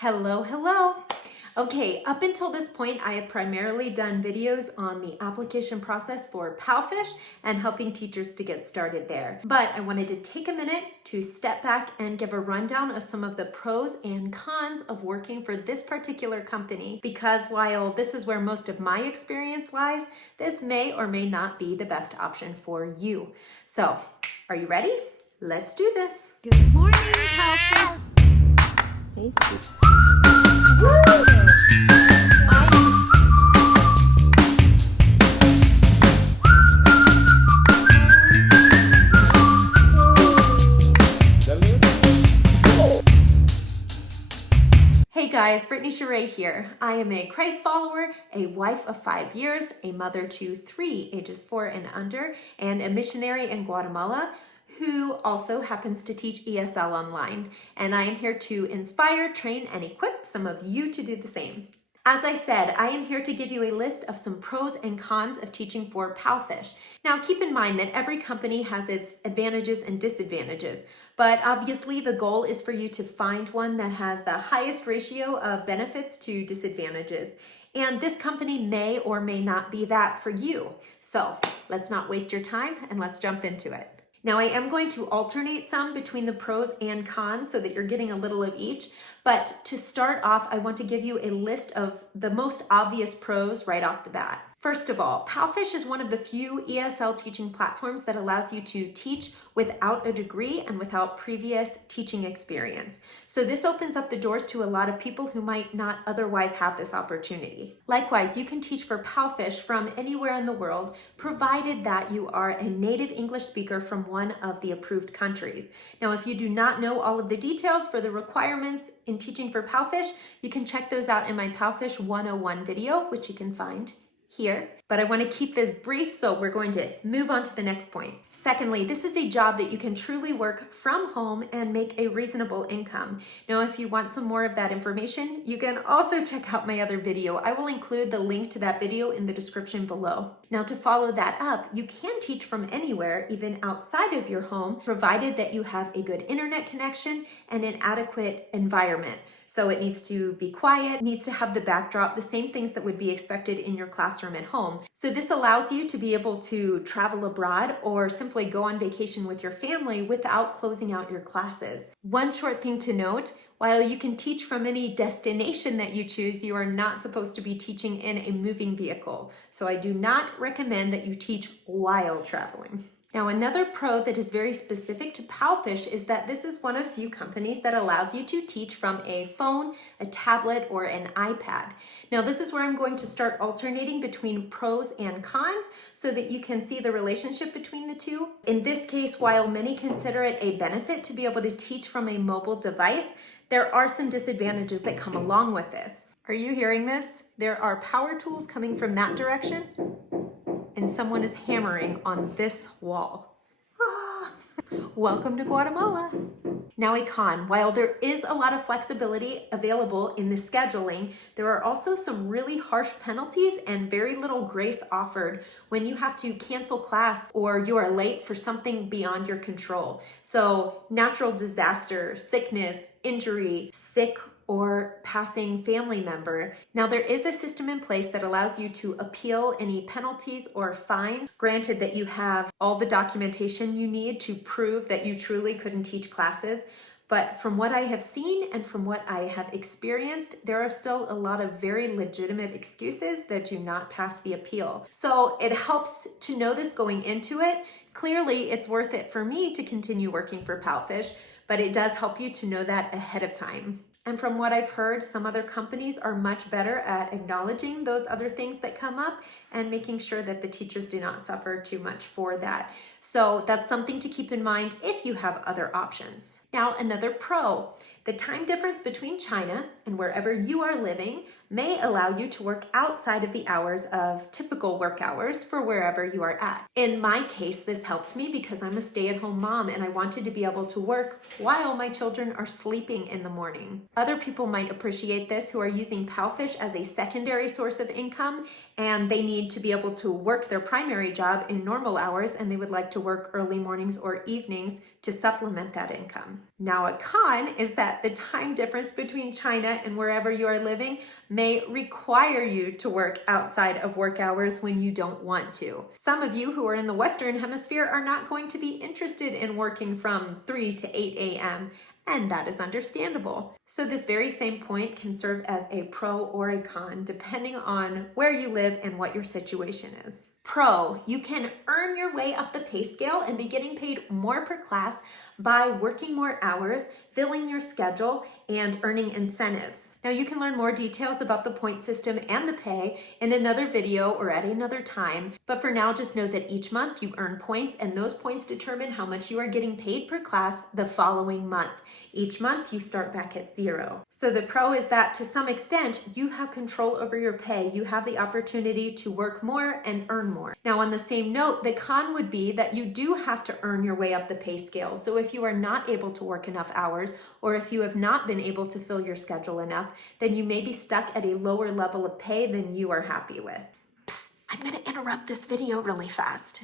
Hello, hello. Okay, up until this point, I have primarily done videos on the application process for PalFish and helping teachers to get started there. But I wanted to take a minute to step back and give a rundown of some of the pros and cons of working for this particular company, because while this is where most of my experience lies, this may or may not be the best option for you. So, are you ready? Let's do this. Good morning, PalFish. Hey guys, Brittney Cheray here. I am a Christ follower, a wife of 5 years, a mother to 3 ages 4 and under, and a missionary in Guatemala who also happens to teach ESL online. And I am here to inspire, train, and equip some of you to do the same. As I said, I am here to give you a list of some pros and cons of teaching for PalFish. Now keep in mind that every company has its advantages and disadvantages, but obviously the goal is for you to find one that has the highest ratio of benefits to disadvantages. And this company may or may not be that for you. So let's not waste your time and let's jump into it. Now I am going to alternate some between the pros and cons so that you're getting a little of each. But to start off, I want to give you a list of the most obvious pros right off the bat. First of all, PalFish is one of the few ESL teaching platforms that allows you to teach without a degree and without previous teaching experience. So this opens up the doors to a lot of people who might not otherwise have this opportunity. Likewise, you can teach for PalFish from anywhere in the world, provided that you are a native English speaker from one of the approved countries. Now, if you do not know all of the details for the requirements in teaching for PalFish, you can check those out in my PalFish 101 video, which you can find here, but I want to keep this brief, so we're going to move on to the next point. Secondly, this is a job that you can truly work from home and make a reasonable income. Now, if you want some more of that information, you can also check out my other video. I will include the link to that video in the description below. Now, to follow that up, you can teach from anywhere, even outside of your home, provided that you have a good internet connection and an adequate environment. So it needs to be quiet, needs to have the backdrop, the same things that would be expected in your classroom at home. So this allows you to be able to travel abroad or simply go on vacation with your family without closing out your classes. One short thing to note, while you can teach from any destination that you choose, you are not supposed to be teaching in a moving vehicle. So I do not recommend that you teach while traveling. Now, another pro that is very specific to PalFish is that this is one of few companies that allows you to teach from a phone, a tablet, or an iPad. Now, this is where I'm going to start alternating between pros and cons so that you can see the relationship between the two. In this case, while many consider it a benefit to be able to teach from a mobile device, there are some disadvantages that come along with this. Are you hearing this? There are power tools coming from that direction, and someone is hammering on this wall. Welcome to Guatemala. Now a con, while there is a lot of flexibility available in the scheduling, there are also some really harsh penalties and very little grace offered when you have to cancel class or you are late for something beyond your control. So natural disaster, sickness, injury, sick or passing family member. Now there is a system in place that allows you to appeal any penalties or fines, granted that you have all the documentation you need to prove that you truly couldn't teach classes. But from what I have seen and from what I have experienced, there are still a lot of very legitimate excuses that do not pass the appeal. So it helps to know this going into it. Clearly, it's worth it for me to continue working for PalFish, but it does help you to know that ahead of time. And from what I've heard, some other companies are much better at acknowledging those other things that come up and making sure that the teachers do not suffer too much for that. So that's something to keep in mind if you have other options. Now, another pro, the time difference between China and wherever you are living may allow you to work outside of the hours of typical work hours for wherever you are at. In my case, this helped me because I'm a stay-at-home mom and I wanted to be able to work while my children are sleeping in the morning. Other people might appreciate this who are using PalFish as a secondary source of income, and they need to be able to work their primary job in normal hours and they would like to work early mornings or evenings to supplement that income. Now, a con is that the time difference between China and wherever you are living may require you to work outside of work hours when you don't want to. Some of you who are in the Western Hemisphere are not going to be interested in working from 3 to 8 a.m., and that is understandable. So this very same point can serve as a pro or a con, depending on where you live and what your situation is. Pro, you can earn your way up the pay scale and be getting paid more per class by working more hours, filling your schedule, and earning incentives. Now you can learn more details about the point system and the pay in another video or at another time, but for now just know that each month you earn points, and those points determine how much you are getting paid per class the following month. Each month you start back at 0. So the pro is that to some extent you have control over your pay. You have the opportunity to work more and earn more. Now on the same note, the con would be that you do have to earn your way up the pay scale. So if you are not able to work enough hours, or if you have not been able to fill your schedule enough, then you may be stuck at a lower level of pay than you are happy with. I'm going to interrupt this video really fast.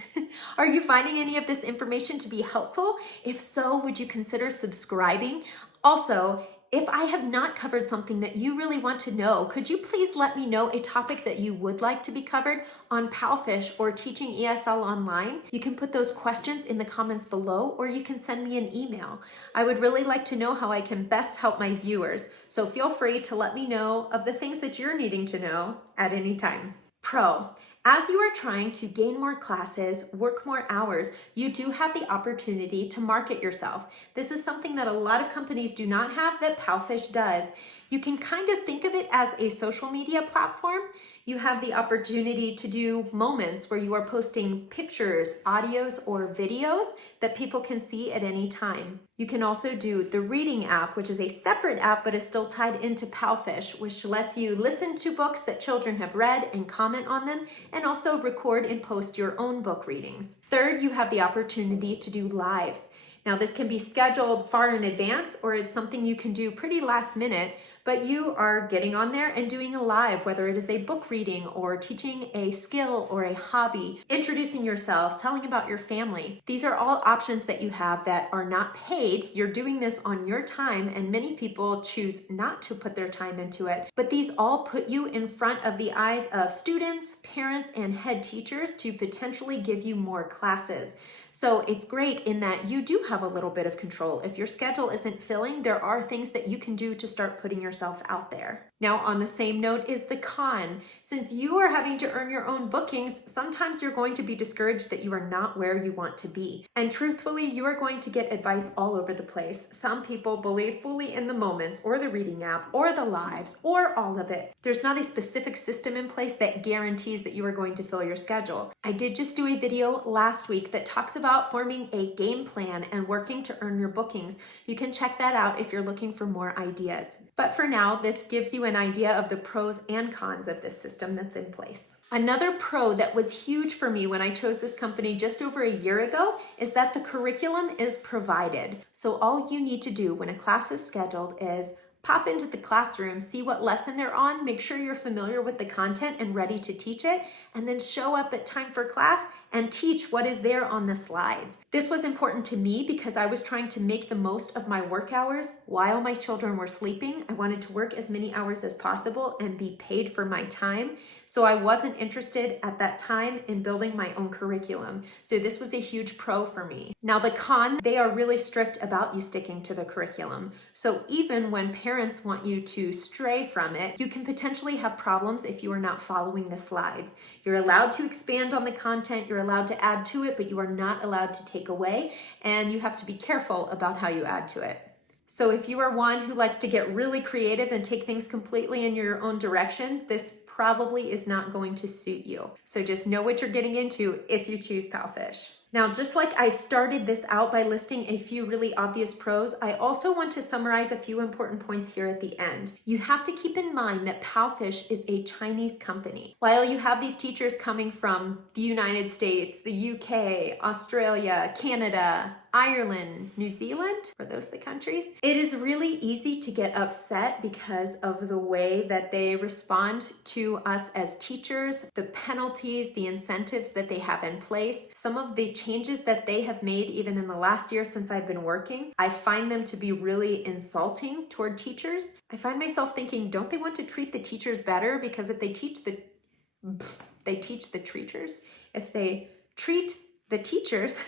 Are you finding any of this information to be helpful? If so, would you consider subscribing? Also, if I have not covered something that you really want to know, could you please let me know a topic that you would like to be covered on PalFish or Teaching ESL Online? You can put those questions in the comments below, or you can send me an email. I would really like to know how I can best help my viewers, so feel free to let me know of the things that you're needing to know at any time. Pro. As you are trying to gain more classes, work more hours, you do have the opportunity to market yourself. This is something that a lot of companies do not have that PalFish does. You can kind of think of it as a social media platform. You have the opportunity to do moments where you are posting pictures, audios, or videos that people can see at any time. You can also do the reading app, which is a separate app but is still tied into PalFish, which lets you listen to books that children have read and comment on them, and also record and post your own book readings. Third, you have the opportunity to do lives. Now, this can be scheduled far in advance, or it's something you can do pretty last minute, but you are getting on there and doing a live, whether it is a book reading or teaching a skill or a hobby, introducing yourself, telling about your family. These are all options that you have that are not paid. You're doing this on your time, and many people choose not to put their time into it, but these all put you in front of the eyes of students, parents, and head teachers to potentially give you more classes. So it's great in that you do have a little bit of control. If your schedule isn't filling, there are things that you can do to start putting yourself out there. Now, on the same note is the con. Since you are having to earn your own bookings, sometimes you're going to be discouraged that you are not where you want to be. And truthfully, you are going to get advice all over the place. Some people believe fully in the moments or the reading app or the lives or all of it. There's not a specific system in place that guarantees that you are going to fill your schedule. I did just do a video last week that talks about forming a game plan and working to earn your bookings. You can check that out if you're looking for more ideas. But for now, this gives you an idea of the pros and cons of this system that's in place. Another pro that was huge for me when I chose this company just over a year ago is that the curriculum is provided. So all you need to do when a class is scheduled is pop into the classroom, see what lesson they're on, make sure you're familiar with the content and ready to teach it, and then show up at time for class and teach what is there on the slides. This was important to me because I was trying to make the most of my work hours while my children were sleeping. I wanted to work as many hours as possible and be paid for my time. So I wasn't interested at that time in building my own curriculum. So this was a huge pro for me. Now the con, they are really strict about you sticking to the curriculum. So even when parents want you to stray from it, you can potentially have problems if you are not following the slides. You're allowed to expand on the content, you're allowed to add to it, but you are not allowed to take away, and you have to be careful about how you add to it. So if you are one who likes to get really creative and take things completely in your own direction, this probably is not going to suit you. So just know what you're getting into if you choose PalFish. Now, just like I started this out by listing a few really obvious pros, I also want to summarize a few important points here at the end. You have to keep in mind that PalFish is a Chinese company. While you have these teachers coming from the United States, the UK, Australia, Canada, Ireland, New Zealand, are those the countries? It is really easy to get upset because of the way that they respond to to us as teachers, the penalties, the incentives that they have in place, some of the changes that they have made even in the last year since I've been working, I find them to be really insulting toward teachers. I find myself thinking, don't they want to treat the teachers better? Because if they teach the treaters, if they treat the teachers,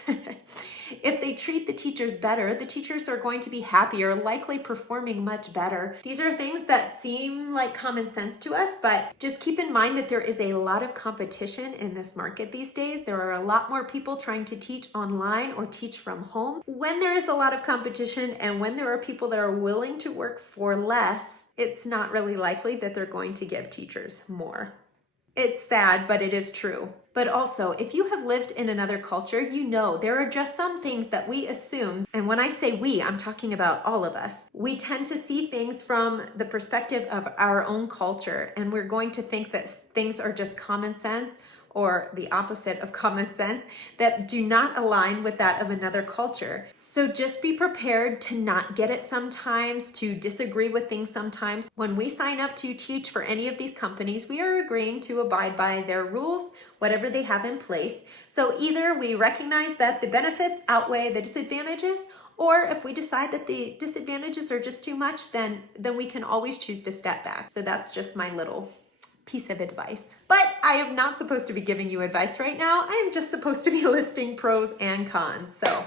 if they treat the teachers better, the teachers are going to be happier, likely performing much better. These are things that seem like common sense to us, but just keep in mind that there is a lot of competition in this market these days. There are a lot more people trying to teach online or teach from home. When there is a lot of competition and when there are people that are willing to work for less, it's not really likely that they're going to give teachers more. It's sad, but it is true. But also, if you have lived in another culture, you know there are just some things that we assume, and when I say we, I'm talking about all of us. We tend to see things from the perspective of our own culture, and we're going to think that things are just common sense or the opposite of common sense that do not align with that of another culture. So just be prepared to not get it sometimes, to disagree with things sometimes. When we sign up to teach for any of these companies, we are agreeing to abide by their rules, whatever they have in place. So either we recognize that the benefits outweigh the disadvantages, or if we decide that the disadvantages are just too much, then we can always choose to step back. So that's just my little piece of advice. But I am not supposed to be giving you advice right now. I am just supposed to be listing pros and cons. So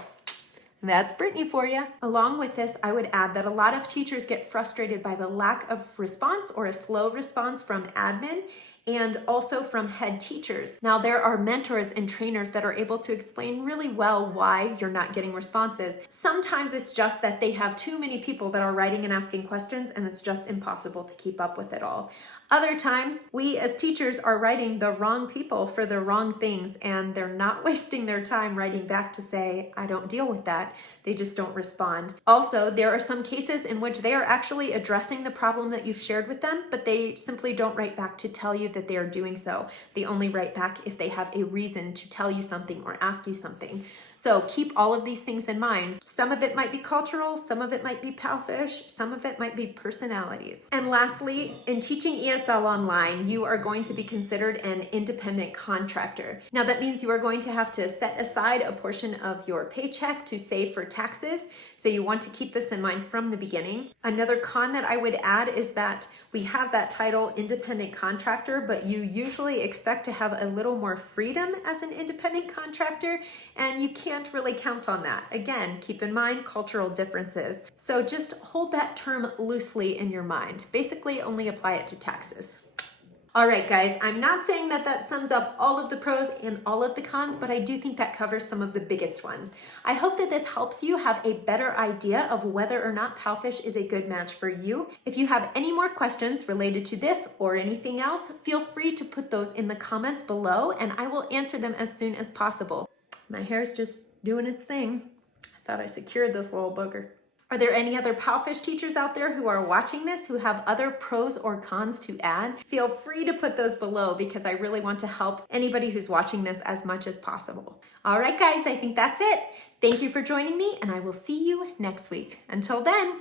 that's Brittney for you. Along with this, I would add that a lot of teachers get frustrated by the lack of response or a slow response from admin and also from head teachers. Now, there are mentors and trainers that are able to explain really well why you're not getting responses. Sometimes it's just that they have too many people that are writing and asking questions, and it's just impossible to keep up with it all. Other times, we as teachers are writing the wrong people for the wrong things, and they're not wasting their time writing back to say, I don't deal with that. They just don't respond. Also, there are some cases in which they are actually addressing the problem that you've shared with them, but they simply don't write back to tell you that they are doing so. They only write back if they have a reason to tell you something or ask you something. So keep all of these things in mind. Some of it might be cultural, some of it might be PalFish, some of it might be personalities. And lastly, in teaching ESL online, you are going to be considered an independent contractor. Now that means you are going to have to set aside a portion of your paycheck to save for taxes. So you want to keep this in mind from the beginning. Another con that I would add is that we have that title independent contractor, but you usually expect to have a little more freedom as an independent contractor, and you can't really count on that. Again, keep in mind cultural differences. So just hold that term loosely in your mind. Basically, only apply it to taxes. All right, guys, I'm not saying that sums up all of the pros and all of the cons, but I do think that covers some of the biggest ones. I hope that this helps you have a better idea of whether or not PalFish is a good match for you. If you have any more questions related to this or anything else, feel free to put those in the comments below and I will answer them as soon as possible. My hair's just doing its thing. I thought I secured this little booger. Are there any other PalFish teachers out there who are watching this who have other pros or cons to add? Feel free to put those below because I really want to help anybody who's watching this as much as possible. All right, guys, I think that's it. Thank you for joining me, and I will see you next week. Until then.